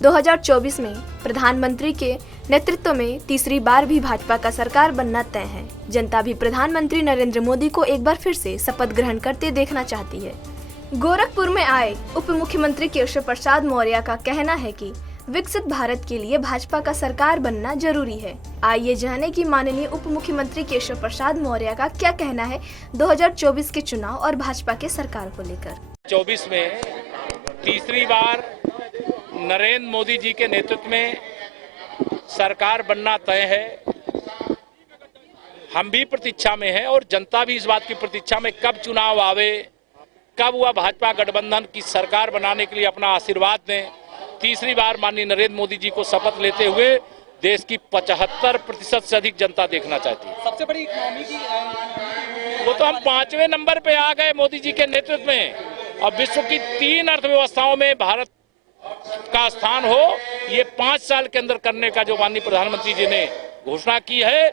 2024 में प्रधानमंत्री के नेतृत्व में तीसरी बार भी भाजपा का सरकार बनना तय है। जनता भी प्रधानमंत्री नरेंद्र मोदी को एक बार फिर से शपथ ग्रहण करते देखना चाहती है। गोरखपुर में आए उप मुख्यमंत्री केशव प्रसाद मौर्य का कहना है कि विकसित भारत के लिए भाजपा का सरकार बनना जरूरी है। आइए जाने कि माननीय उप मुख्यमंत्री केशव प्रसाद मौर्य का क्या कहना है 2024 के चुनाव और भाजपा के सरकार को लेकर। 24 में तीसरी बार नरेंद्र मोदी जी के नेतृत्व में सरकार बनना तय है। हम भी प्रतीक्षा में हैं और जनता भी इस बात की प्रतीक्षा में कब चुनाव आवे, कब वह भाजपा गठबंधन की सरकार बनाने के लिए अपना आशीर्वाद दें। तीसरी बार माननीय नरेंद्र मोदी जी को शपथ लेते हुए देश की 75% से अधिक जनता देखना चाहती है। सबसे बड़ी इकोनॉमी की वो तो हम 5वें नंबर पे आ गए मोदी जी के नेतृत्व में। अब विश्व की 3 अर्थव्यवस्थाओं में भारत का स्थान हो, ये 5 साल के अंदर करने का जो माननीय प्रधानमंत्री जी ने घोषणा की है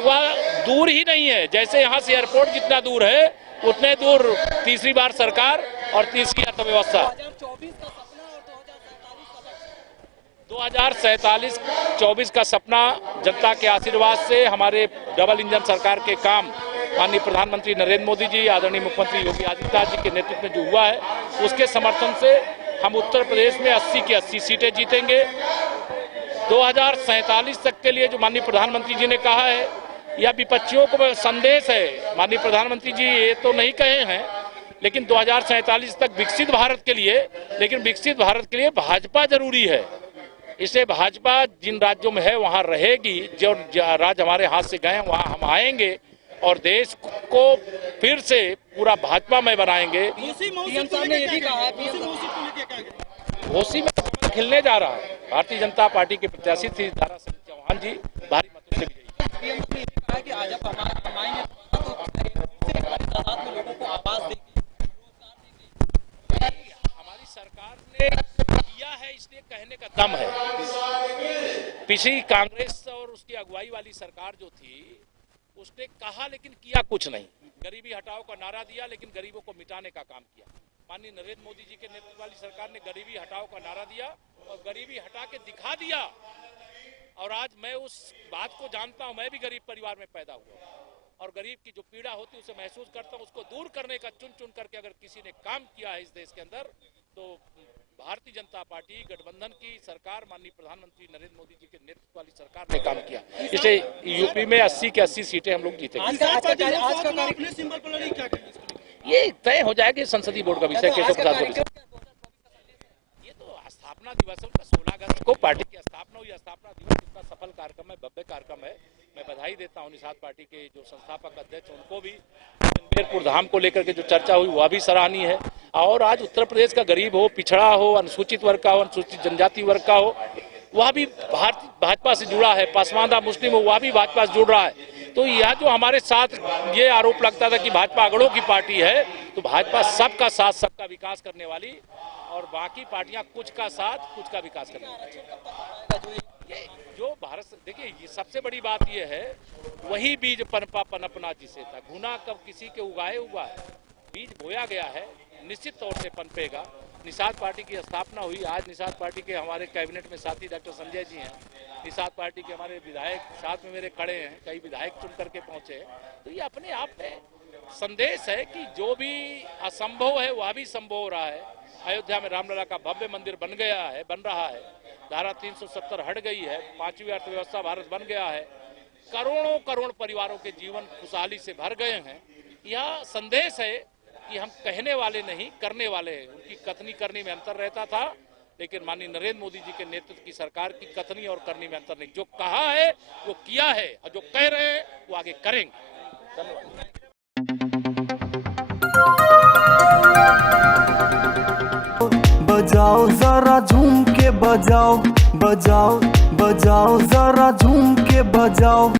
वह दूर ही नहीं है। जैसे यहाँ से एयरपोर्ट जितना दूर है उतने दूर तीसरी बार सरकार और तीसरी अर्थव्यवस्था। 2047-24 का सपना जनता के आशीर्वाद से हमारे डबल इंजन सरकार के काम माननीय प्रधानमंत्री नरेंद्र मोदी जी, आदरणीय मुख्यमंत्री योगी आदित्यनाथ जी के नेतृत्व में जो हुआ है उसके समर्थन से हम उत्तर प्रदेश में 80 की 80 सीटें जीतेंगे। 2047 तक के लिए जो माननीय प्रधानमंत्री जी ने कहा है यह विपक्षियों को संदेश है। माननीय प्रधानमंत्री जी ये तो नहीं कहे हैं, लेकिन 2047 तक विकसित भारत के लिए, लेकिन विकसित भारत के लिए भाजपा जरूरी है। इसे भाजपा जिन राज्यों में है वहां रहेगी, जो राज्य हमारे हाथ से गए वहां हम आएंगे और देश को फिर से पूरा भाजपा में बनाएंगे। घोसी में खिलने जा रहा है। भारतीय जनता पार्टी के प्रत्याशी श्री दारा सिंह चौहान जी भारी मतों से विजयी। हमारी सरकार ने किया है इसलिए कहने का दम है। पिछली कांग्रेस और उसकी अगुवाई वाली सरकार जो थी उसने कहा लेकिन किया कुछ नहीं। गरीबी हटाओ का नारा दिया लेकिन गरीबों को मिटाने का काम किया। माननीय नरेंद्र मोदी जी के नेतृत्व वाली सरकार ने गरीबी हटाओ का नारा दिया और गरीबी हटा के दिखा दिया। और आज मैं उस बात को जानता हूं, मैं भी गरीब परिवार में पैदा हुआ और गरीब की जो पीड़ा होती है उसे महसूस करता हूं। उसको दूर करने का चुन चुन करके अगर किसी ने काम किया है इस देश के अंदर तो भारतीय जनता पार्टी गठबंधन की सरकार माननीय प्रधानमंत्री नरेंद्र मोदी जी के नेतृत्व वाली सरकार ने काम किया। इसे यूपी में 80 की 80 सीटें हम लोग जीतेंगे। ये तय हो जाएगा संसदीय बोर्ड का विषय। केशव प्रसाद मौर्य ये तो स्थापना दिवस है उनका, 16 अगस्त को पार्टी की स्थापना हुई। स्थापना दिवस इतना सफल कार्यक्रम है, भव्य कार्यक्रम है। मैं बधाई देता हूँ निषाद पार्टी के जो संस्थापक अध्यक्ष उनको भी। मेरपुर धाम को लेकर के जो चर्चा हुई वह भी सराहनीय है। और आज उत्तर प्रदेश का गरीब हो, पिछड़ा हो, अनुसूचित वर्ग का हो, अनुसूचित जनजाति वर्ग का हो, वह भी भाजपा से जुड़ा है। पसमानदा मुस्लिम हो वह भी भाजपा से जुड़ रहा है। तो यह जो हमारे साथ ये आरोप लगता था कि भाजपा अगड़ों की पार्टी है, तो भाजपा सबका साथ सबका विकास करने वाली और बाकी पार्टियां कुछ का साथ कुछ का विकास करने वाली। जो भारत देखिए ये सबसे बड़ी बात ये है, वही बीज पनपा पनपना जिसे था, गुना कब किसी के उगाए हुआ है। बीज बोया गया है, निश्चित तौर से पनपेगा। निषाद पार्टी की स्थापना हुई। आज निषाद पार्टी के हमारे कैबिनेट में साथी डॉक्टर संजय जी हैं। निषाद पार्टी के हमारे विधायक साथ में मेरे खड़े हैं, कई विधायक चुन करके पहुंचे। तो ये अपने आप में संदेश है कि जो भी असंभव है वह भी संभव हो रहा है। अयोध्या में रामलला का भव्य मंदिर बन रहा है। धारा 370 हट गई है। 5वीं अर्थव्यवस्था भारत बन गया है। करोड़ों करोड़ परिवारों के जीवन खुशहाली से भर गए हैं। यह संदेश है कि हम कहने वाले नहीं करने वाले हैं। उनकी कथनी करनी में अंतर रहता था, लेकिन माननीय नरेंद्र मोदी जी के नेतृत्व की सरकार की कथनी और करनी में अंतर नहीं। जो कहा है वो किया है और जो कह रहे हैं वो आगे करेंगे। धन्यवाद। बजाओ जरा झूम के बजाओ, बजाओ बजाओ जरा झूम के बजाओ।